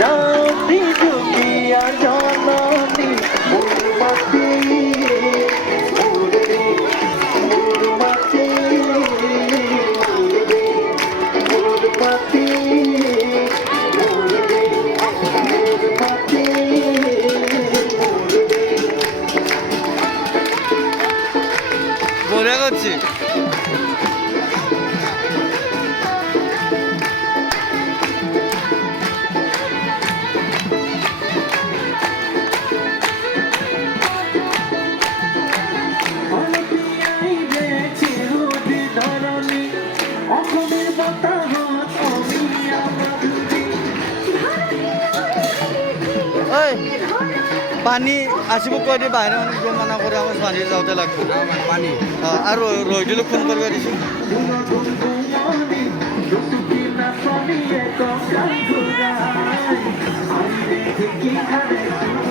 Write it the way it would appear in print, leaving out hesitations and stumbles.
জাতি জুটিয়া জননী উর্বশী উর্বী উর্বশী উর্বশী বলে করছি ওই পানী আসিব কৈ দি বাহিৰে মানুহ কিয় মানা কৰে আমাৰ পানী যাওঁতে লাগিব পানী আৰু ৰৈ দিলোঁ ফোন কৰিব দিছোঁ Thank you.